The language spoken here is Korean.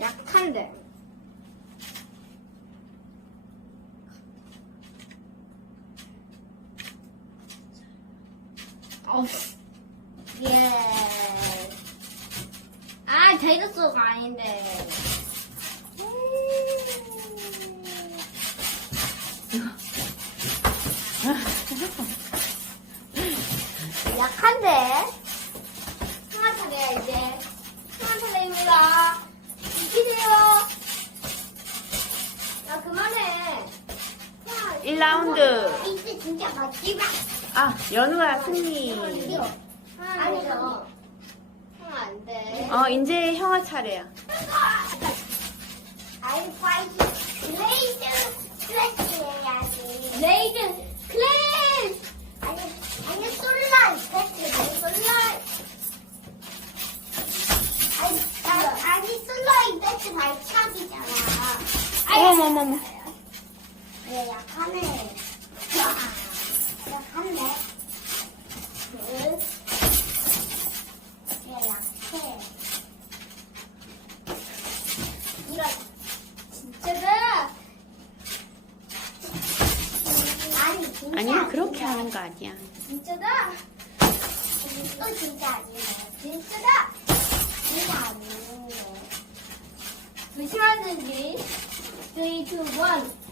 약한데. 어우. 예. 아, 다이너소가 아닌데. 약한데? 하나 차례야, 이제. 하나 차례입니다. 지키세요. 야, 그만해. 1라운드. 이제 진짜 맞지마. 아, 연우야 승리. 아니요. 하면 안 돼. 어, 이제 형아 차례야. 아이 파이트 클래스 발차기잖아 약하네 와, 그, 약해 이거. 아니 진짜. 아니야, 그렇게. 하는 거 아니야. 진짜다. 또 진짜 아니야. 진짜 아니야. 조심하는지. 3, 2, 1.